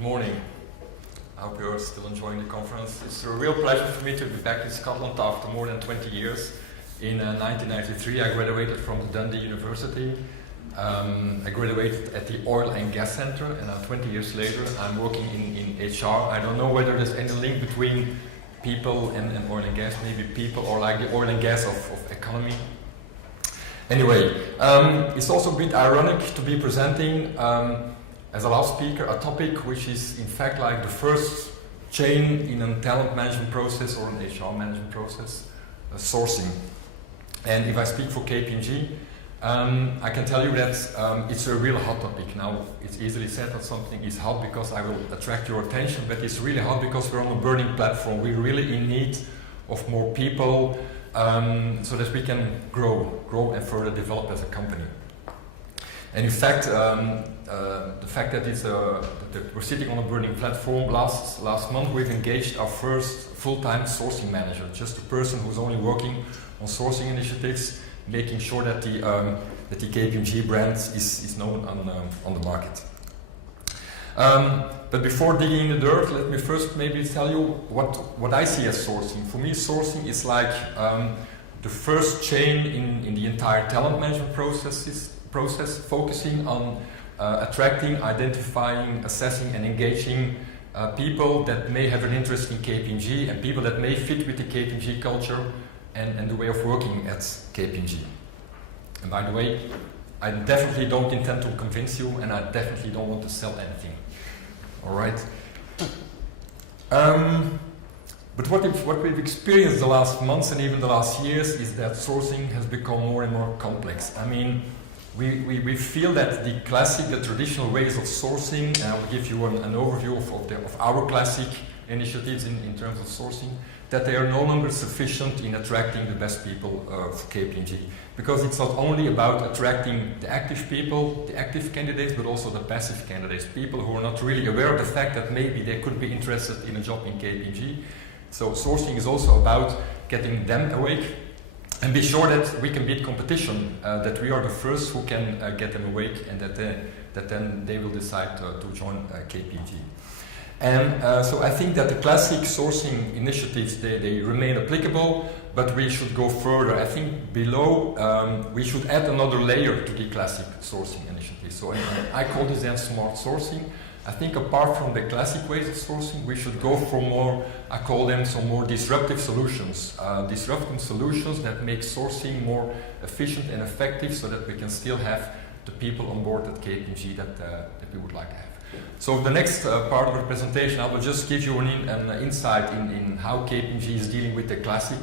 Good morning. I hope you're still enjoying the conference. It's a real pleasure for me to be back in Scotland after more than 20 years. In 1993 I graduated from the Dundee University. I graduated at the Oil and Gas Centre, and 20 years later I'm working in HR. I don't know whether there's any link between people and oil and gas, maybe people or like the oil and gas of economy. Anyway, it's also a bit ironic to be presenting as a last speaker a topic which is in fact like the first chain in a talent management process or an HR management process, sourcing. And if I speak for KPMG, I can tell you that it's a real hot topic. Now, it's easily said that something is hot because I will attract your attention, but it's really hot because we're on a burning platform. We're really in need of more people so that we can grow and further develop as a company. And in fact, the fact that that we're sitting on a burning platform, last month we've engaged our first full-time sourcing manager, just a person who's only working on sourcing initiatives, making sure that the KPMG brand is known on the market. But before digging in the dirt, let me first maybe tell you what I see as sourcing. For me, sourcing is like the first chain in the entire talent management process, focusing on attracting, identifying, assessing and engaging people that may have an interest in KPMG and people that may fit with the KPMG culture and the way of working at KPMG. And by the way, I definitely don't intend to convince you, and I definitely don't want to sell anything. All right? But what we've experienced the last months and even the last years is that sourcing has become more and more complex. I mean, we feel that the traditional ways of sourcing, and I'll give you an overview of our classic initiatives in terms of sourcing, that they are no longer sufficient in attracting the best people for KPMG. Because it's not only about attracting the active people, the active candidates, but also the passive candidates, people who are not really aware of the fact that maybe they could be interested in a job in KPMG. So sourcing is also about getting them awake and be sure that we can beat competition, that we are the first who can get them awake, and that then they will decide to join KPMG. And so I think that the classic sourcing initiatives, they remain applicable, but we should go further. I think below, we should add another layer to the classic sourcing initiatives. So I call this then smart sourcing. I think apart from the classic ways of sourcing, we should go for more, I call them some more disruptive solutions. Disruptive solutions that make sourcing more efficient and effective so that we can still have the people on board at KPMG that we would like to have. So the next part of the presentation, I will just give you an insight in how KPMG is dealing with the classic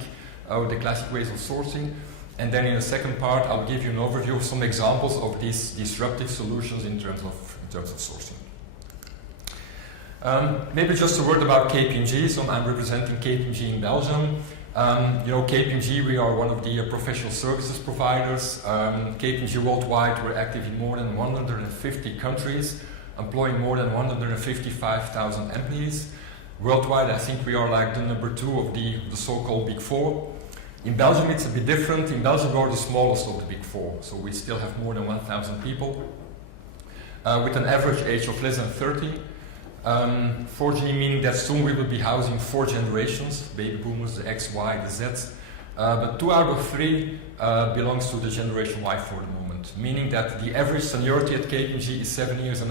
ways of sourcing. And then in the second part, I'll give you an overview of some examples of these disruptive solutions in terms of sourcing. Maybe just a word about KPMG. So I'm representing KPMG in Belgium. KPMG, we are one of the professional services providers. KPMG worldwide, we're active in more than 150 countries, employing more than 155,000 employees. Worldwide, I think we are like the number 2 of the so-called Big 4. In Belgium, it's a bit different. In Belgium, we are the smallest of the Big 4, so we still have more than 1,000 people, with an average age of less than 30. 4G meaning that soon we will be housing 4 generations, baby boomers, the X, Y, the Z, but 2 out of 3 belongs to the generation Y for the moment, meaning that the average seniority at KPMG is 7.5 years.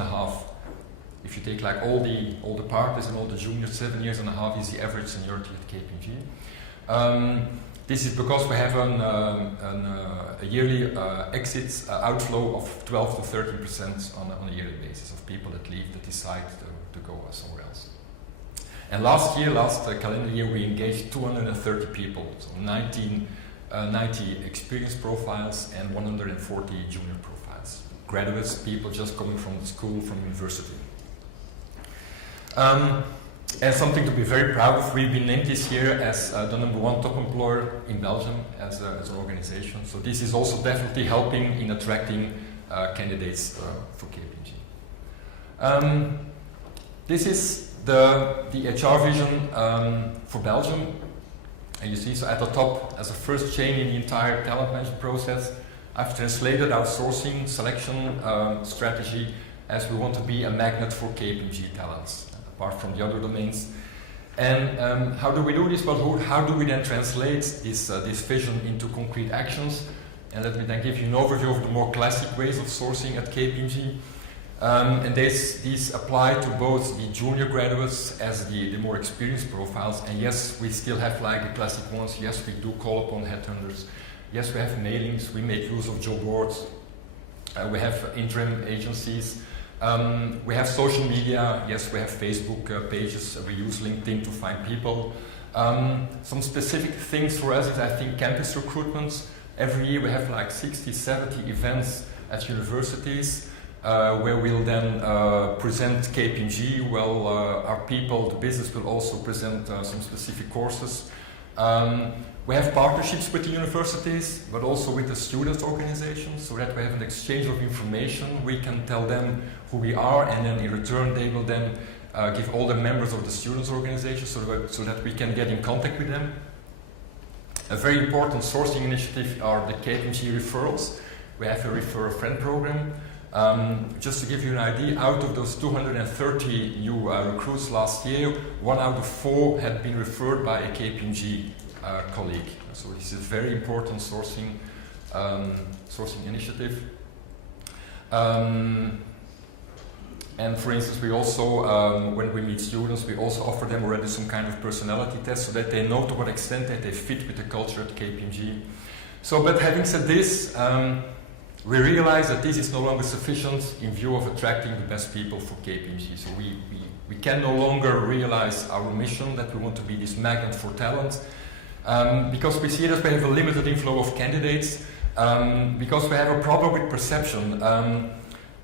If you take like all the partners and all the juniors, 7.5 years is the average seniority at KPMG. This is because we have a yearly exit outflow of 12 to 13% on a yearly basis of people that leave, that decide to go somewhere else. And last calendar year, we engaged 230 people, so 90 experienced profiles and 140 junior profiles. Graduates, people just coming from the school, from university. And something to be very proud of, we've been named this year as the #1 top employer in Belgium as an organization. So this is also definitely helping in attracting candidates for KPMG. This is the HR vision for Belgium. And you see, so at the top, as a first chain in the entire talent management process, I've translated our sourcing selection strategy as we want to be a magnet for KPMG talents, apart from the other domains. And how do we do this? Well, how do we then translate this vision into concrete actions? And let me then give you an overview of the more classic ways of sourcing at KPMG. And these apply to both the junior graduates as the more experienced profiles. And yes, we still have like the classic ones. Yes, we do call upon headhunters. Yes, we have mailings. We make use of job boards. We have interim agencies. We have social media. Yes, we have Facebook pages. We use LinkedIn to find people. Some specific things for us is, I think, campus recruitment. Every year we have like 60, 70 events at universities where we'll then present KPMG. Well, our people, the business, will also present some specific courses. We have partnerships with the universities, but also with the student organizations, so that we have an exchange of information. We can tell them who we are, and then in return they will then give all the members of the students organization so that we can get in contact with them. A very important sourcing initiative are the KPMG referrals. We have a refer a friend program. Just to give you an idea, out of those 230 new recruits last year, 1 out of 4 had been referred by a KPMG colleague. So this is a very important sourcing initiative. And for instance, we also, when we meet students, we also offer them already some kind of personality test so that they know to what extent that they fit with the culture at KPMG. So, but having said this, we realize that this is no longer sufficient in view of attracting the best people for KPMG. So we can no longer realize our mission that we want to be this magnet for talent, because we see that we have a limited inflow of candidates, because we have a problem with perception.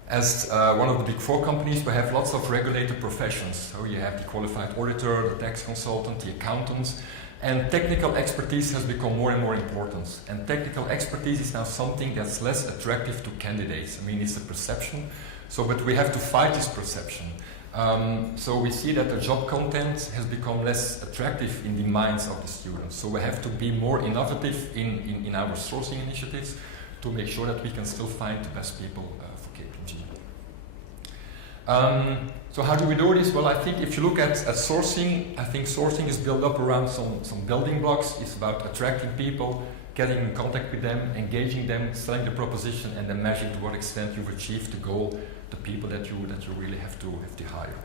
As one of the big 4 companies, we have lots of regulated professions. So you have the qualified auditor, the tax consultant, the accountants, and technical expertise has become more and more important. And technical expertise is now something that's less attractive to candidates. I mean, it's a perception, but we have to fight this perception. So we see that the job content has become less attractive in the minds of the students. So we have to be more innovative in our sourcing initiatives to make sure that we can still find the best people for KPMG. So how do we do this? Well, I think if you look at sourcing, I think sourcing is built up around some building blocks. It's about attracting people, getting in contact with them, engaging them, selling the proposition, and then measuring to what extent you've achieved the goal, the people that you really have to hire.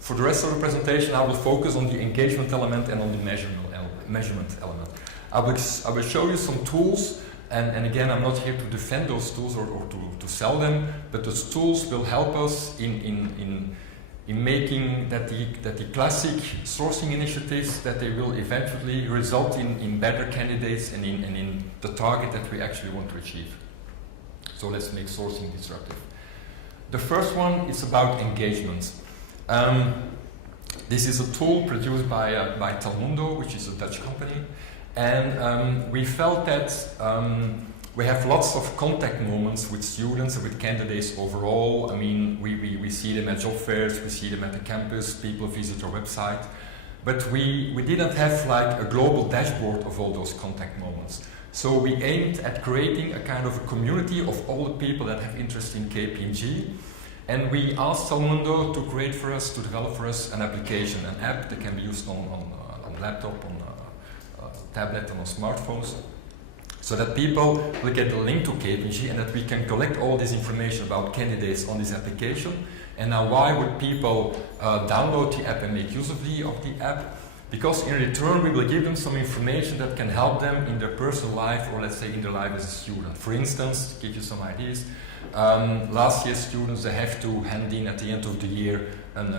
For the rest of the presentation, I will focus on the engagement element and on the measurement element. I will show you some tools. And again, I'm not here to defend those tools or to sell them, but those tools will help us in making that the classic sourcing initiatives, that they will eventually result in better candidates and in the target that we actually want to achieve. So let's make sourcing disruptive. The first one is about engagement. This is a tool produced by Talmundo, which is a Dutch company. And we felt that we have lots of contact moments with students and with candidates overall. I mean, we see them at job fairs, we see them at the campus, people visit our website. But we didn't have like a global dashboard of all those contact moments. So we aimed at creating a kind of a community of all the people that have interest in KPMG. And we asked Talmundo to develop for us an application, an app that can be used on laptop, on tablet and on smartphones, so that people will get a link to KPMG and that we can collect all this information about candidates on this application. And now, why would people download the app and make use of the app? Because in return we will give them some information that can help them in their personal life, or let's say in their life as a student. For instance, to give you some ideas, last year's students, they have to hand in at the end of the year an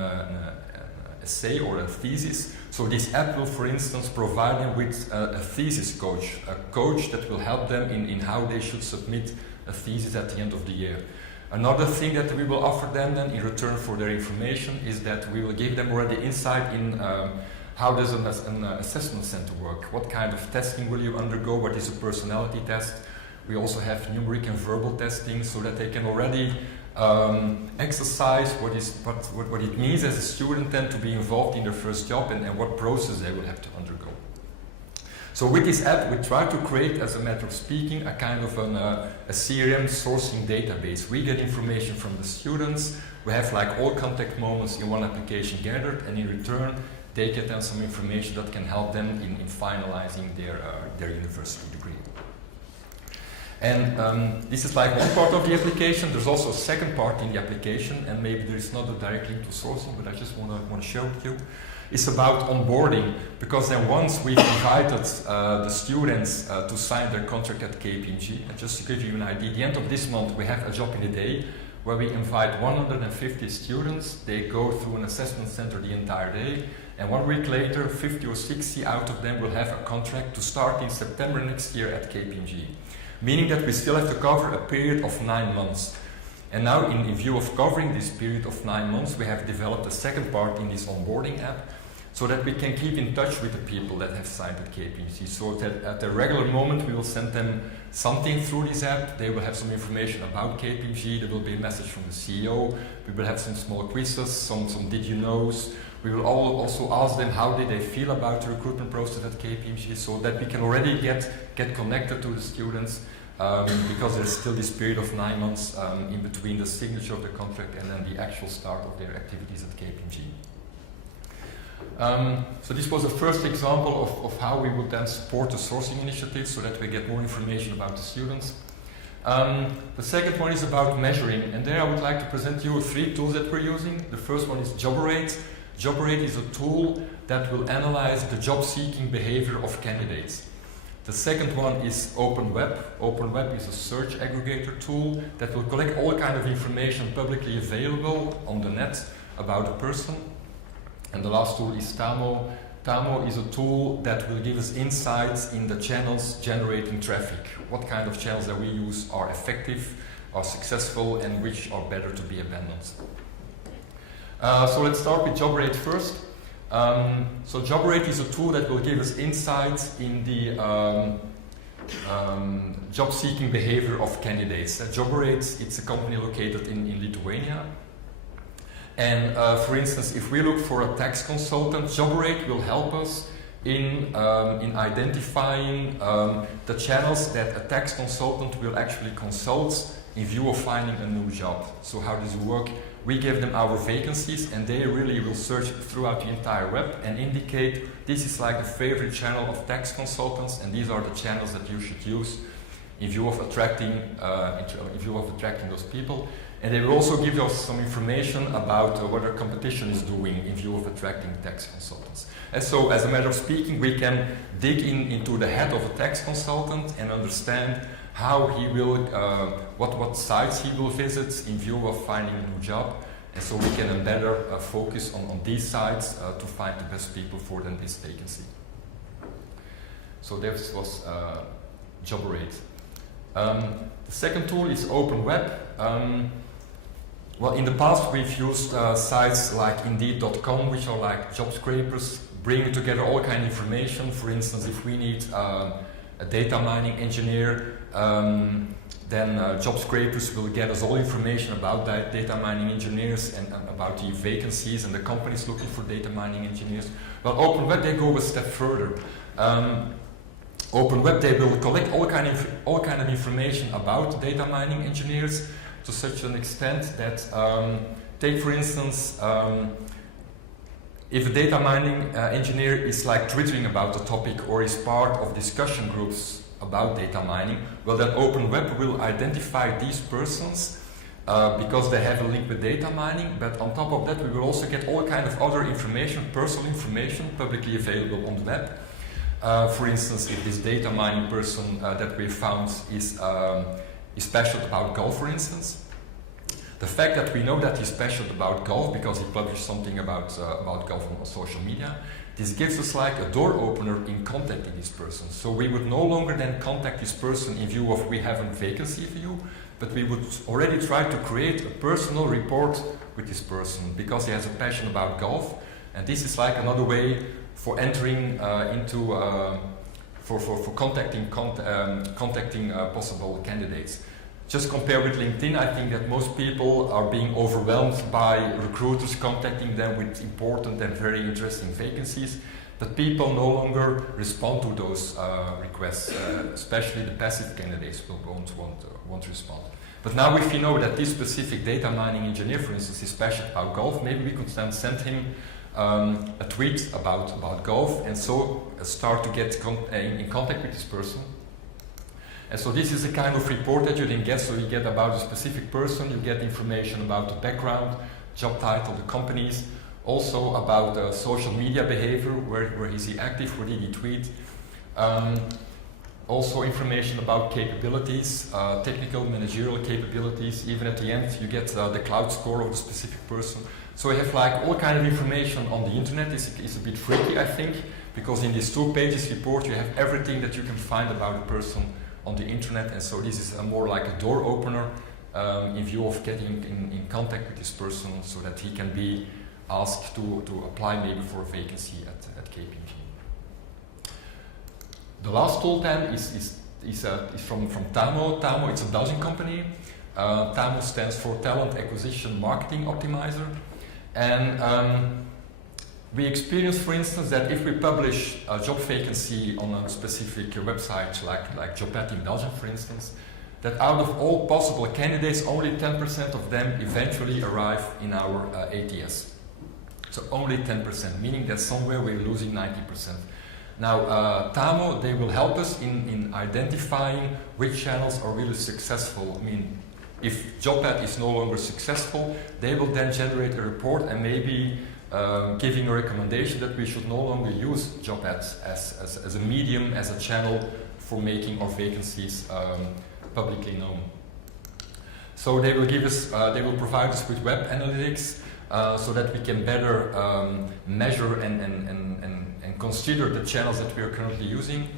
essay or a thesis. So this app will, for instance, provide them with a thesis coach, a coach that will help them in how they should submit a thesis at the end of the year. Another thing that we will offer them then in return for their information is that we will give them already insight in how does an assessment center work, what kind of testing will you undergo, what is a personality test. We also have numeric and verbal testing so that they can already exercise what it means as a student then to be involved in their first job and what process they will have to undergo. So with this app, we try to create, as a matter of speaking, a kind of a CRM sourcing database. We get information from the students. We have like all contact moments in one application gathered, and in return, they get then some information that can help them in finalizing their university degree. And this is like one part of the application. There's also a second part in the application, and maybe there is not a direct link to sourcing, but I just want to show it to you. It's about onboarding, because then once we've invited the students to sign their contract at KPMG, and just to give you an idea, at the end of this month we have a job in the day where we invite 150 students. They go through an assessment center the entire day, and 1 week later 50 or 60 out of them will have a contract to start in September next year at KPMG, meaning that we still have to cover a period of 9 months. And now, in view of covering this period of 9 months, we have developed a second part in this onboarding app, so that we can keep in touch with the people that have signed at KPMG, so that at a regular moment we will send them something through this app. They will have some information about KPMG, there will be a message from the CEO, we will have some small quizzes, some did you knows. We will also ask them how did they feel about the recruitment process at KPMG, so that we can already get connected to the students, because there's still this period of 9 months in between the signature of the contract and then the actual start of their activities at KPMG. So this was the first example of how we would then support the sourcing initiative so that we get more information about the students. The second one is about measuring, and there I would like to present you 3 tools that we're using. The first one is JobRate. JobRate is a tool that will analyze the job-seeking behavior of candidates. The second one is OpenWeb. OpenWeb is a search aggregator tool that will collect all kind of information publicly available on the net about a person. And the last tool is Tamo. Tamo is a tool that will give us insights in the channels generating traffic. What kind of channels that we use are effective, are successful, and which are better to be abandoned. So let's start with JobRate first. So JobRate is a tool that will give us insights in the job-seeking behavior of candidates. JobRate, it's a company located in Lithuania. And for instance, if we look for a tax consultant, JobRate will help us in identifying the channels that a tax consultant will actually consult in view of finding a new job. So how does it work? We give them our vacancies, and they really will search throughout the entire web and indicate this is like the favorite channel of tax consultants, and these are the channels that you should use in view of attracting those people. And they will also give us some information about what our competition is doing in view of attracting tax consultants. And so, as a matter of speaking, we can dig into the head of a tax consultant and understand how he will, what sites he will visit in view of finding a new job. And so we can better focus on these sites to find the best people for then this vacancy. So this was JobRate. The second tool is OpenWeb. Well, in the past we've used sites like Indeed.com, which are like job scrapers, bringing together all kind of information. For instance, if we need a data mining engineer, then job scrapers will get us all information about that data mining engineers and about the vacancies and the companies looking for data mining engineers. Well, OpenWeb, they go a step further. OpenWeb, they will collect all kind of information about data mining engineers, to such an extent that, take for instance, if a data mining engineer is like twittering about the topic or is part of discussion groups about data mining, well then OpenWeb will identify these persons because they have a link with data mining, but on top of that we will also get all kind of other information, personal information, publicly available on the web. For instance, if this data mining person that we found is passionate about golf, for instance. The fact that we know that he's passionate about golf because he published something about golf on social media, this gives us like a door opener in contacting this person. So we would no longer then contact this person in view of we have a vacancy for you, but we would already try to create a personal rapport with this person because he has a passion about golf, and this is like another way for entering for contacting possible candidates. Just compare with LinkedIn, I think that most people are being overwhelmed by recruiters contacting them with important and very interesting vacancies. but people no longer respond to those requests, especially the passive candidates won't respond. But now if you know that this specific data mining engineer, for instance, is passionate about golf, maybe we could then send him a tweet about golf, and so start to get in contact with this person. And so this is a kind of report that you then get, so you get about a specific person, you get information about the background, job title, the companies, also about social media behavior, where is he active, where did he tweet, also information about capabilities, technical, managerial capabilities. Even at the end you get the cloud score of the specific person. So you have like all kind of information on the internet. It's a bit freaky, I think, because in this 2 pages report you have everything that you can find about a person on the internet, and so this is more like a door opener in view of getting in contact with this person so that he can be asked to apply maybe for a vacancy at KPMG. The last tool then is from TAMO. TAMO, it's a Belgian company. TAMO stands for Talent Acquisition Marketing Optimizer. And we experience, for instance, that if we publish a job vacancy on a specific website, like JobAd in Belgium, for instance, that out of all possible candidates, only 10% of them eventually arrive in our ATS. So only 10%, meaning that somewhere we're losing 90%. Now, TAMO, they will help us in identifying which channels are really successful. I mean, if JobAd is no longer successful, they will then generate a report and maybe giving a recommendation that we should no longer use job ads as a medium, as a channel for making our vacancies publicly known. So they will give us, they will provide us with web analytics so that we can better measure and consider the channels that we are currently using.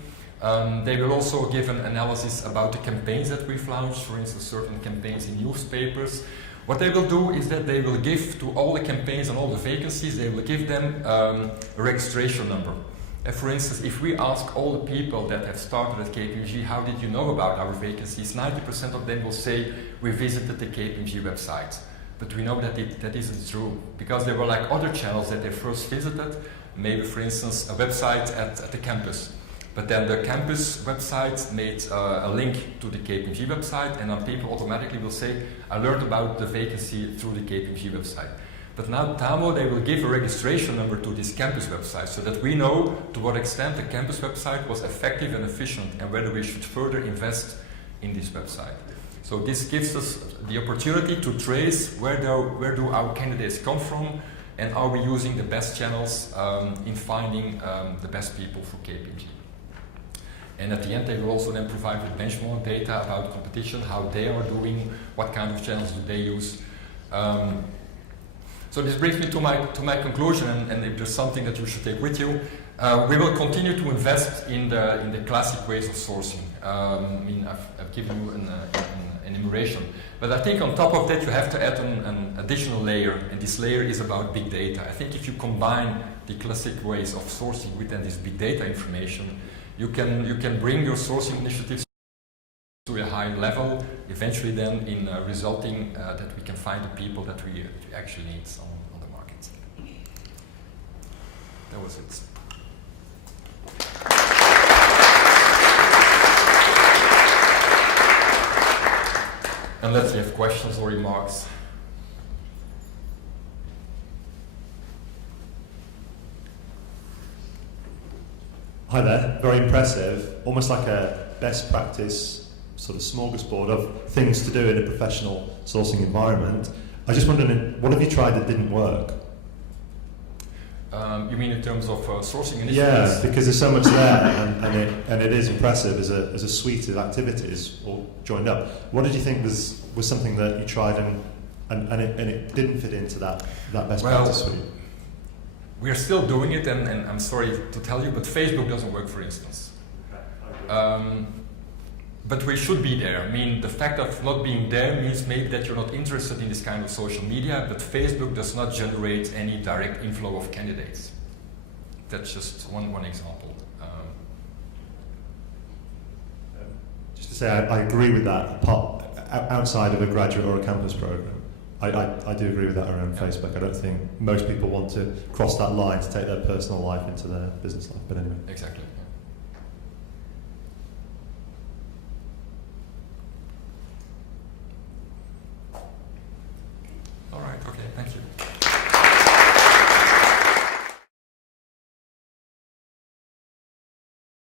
They will also give an analysis about the campaigns that we've launched, for instance, certain campaigns in newspapers. What they will do is that they will give to all the campaigns and all the vacancies, they will give them a registration number. And for instance, if we ask all the people that have started at KPMG, how did you know about our vacancies, 90% of them will say, we visited the KPMG website. But we know that that isn't true, because there were like other channels that they first visited, maybe for instance, a website at the campus. But then the campus website made a link to the KPMG website, and then people automatically will say, I learned about the vacancy through the KPMG website. But now TAMO, they will give a registration number to this campus website so that we know to what extent the campus website was effective and efficient and whether we should further invest in this website. So this gives us the opportunity to trace where do our candidates come from, and are we using the best channels in finding the best people for KPMG. And at the end, they will also then provide with benchmark data about competition, how they are doing, what kind of channels do they use. So this brings me to my conclusion, and if there's something that you should take with you, we will continue to invest in the classic ways of sourcing. I mean, I've given you an enumeration, but I think on top of that you have to add an additional layer, and this layer is about big data. I think if you combine the classic ways of sourcing with then this big data information, you can bring your sourcing initiatives to a high level, eventually then in resulting that we can find the people that we actually need on the market. That was it. Unless you have questions or remarks. Hi there, very impressive, almost like a best practice sort of smorgasbord of things to do in a professional sourcing environment. I just wondered, what have you tried that didn't work? You mean in terms of sourcing initiatives? Yeah, because there's so much there, and it is impressive as a suite of activities all joined up. What did you think was something that you tried and it didn't fit into that best practice suite? We're still doing it, and I'm sorry to tell you, but Facebook doesn't work, for instance. But we should be there. I mean, the fact of not being there means maybe that you're not interested in this kind of social media, but Facebook does not generate any direct inflow of candidates. That's just one example. Just to say, I agree with that. Outside of a graduate or a campus program, I do agree with that around Facebook. I don't think most people want to cross that line to take their personal life into their business life. But anyway. Exactly.